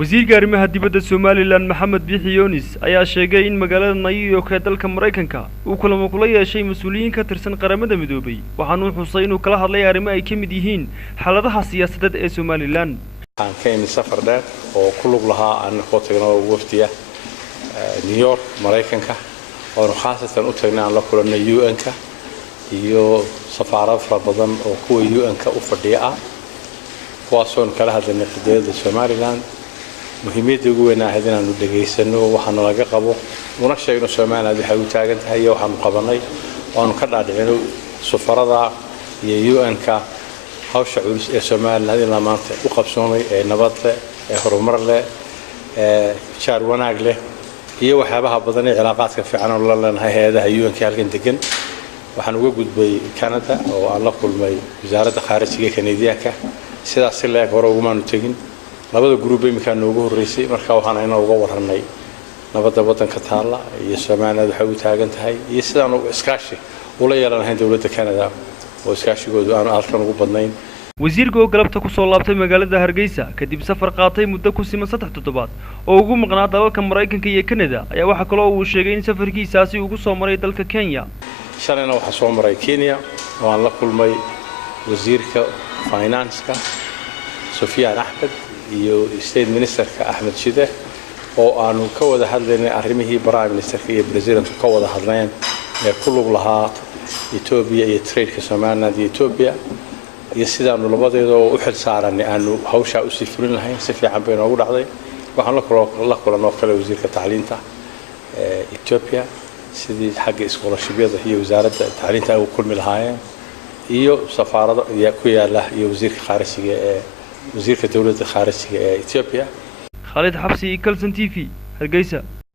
wasiirka arrimaha dibadda Somaliland Maxamed Biixi Yunis ayaa sheegay in magaalada New York ee dalka Mareykanka uu kulamo kula yeeshay mas'uuliyiin ka tirsan qaramada midoobay waxaana uu xusay inuu kala hadlay arrimo ay ka mid yihiin xaaladaha siyaasadeed ee Somaliland. aan ka imid safar dheer oo ku lug lahaa aan ku tagnaa wafdiga New York Mareykanka oo khaasatan u tagnaa aan la kulanay UN-ka iyo safaarado fara badan oo kuwa UN-ka u fadhiya kuwaasoo kala hadlaynay qadiyadda Somaliland muhiimada ugu weyn ah inaanu dhageysano waxaana laga qabo una sheegno Somaliland waxay u taagan tahay waxaanu qabanay oo ka dhaadhicino safarada iyo UN-ka hawsha culus ee Somaliland in la maanta u qabsoonay ee nabad leh ee horumar leh ee shaar wanaag leh iyo waxyaabaha badan ee cilaaqaadka fiican oo la leenahay hay'adaha UN-ka halkan degan waxaan uga gudbay Canada oo aan la kulmay wasaaradda khaarijiga Kanadiyaanka sidaas si leeg hore ugu maanu tagin labada group ee imika noogu horeysay marka waxaan ayna uga waranay nabadda waddanka taala iyo Somaliland waxay u taagan tahay iyo sidaan iskaashi ula yeelanahay dawladda Canada oo iskaashigoodu aan halkan ugu badnayn. wasiirka oo galabta ku soo laabtay magaalada Hargeysa kadib safar qaatay muddo ku siman 3 toddobaad oo ugu maqnaa dalalka Mareykanka iyo Canada ayaa waxa kale oo uu sheegay in safarkiisaasi ugu soo maray dalka Kenya. shalayna waxa soo maray Kenya oo aan la kulmay wasiirka finance-ka Sufyaan Ahmed iyo state minister-ka Ahmed Shide oo aanu ka wada hadlaynay arrimihii prime minister-ka iyo president-ka ka wada hadlayeen ee ku lug lahaa Ethiopia iyo trade-ka Somaliland iyo Ethiopia iyo sidaanu labadeedo u xil saaranay aanu hawsha u sii fulin lahayn si fiican bay noogu dhacday waxaan la kulanoo kale wasiirka tacliinta Ethiopia sidii xagga scholarship-yada iyo wasaaradda tacliinta ay u kulmi lahaayeen iyo safaarada ku yaala iyo wasiirka khaarijiga ee wasiirka dawladda khaarijiga ee Ethiopia. Khalid Xabsi, Kalson TV, Hargeysa.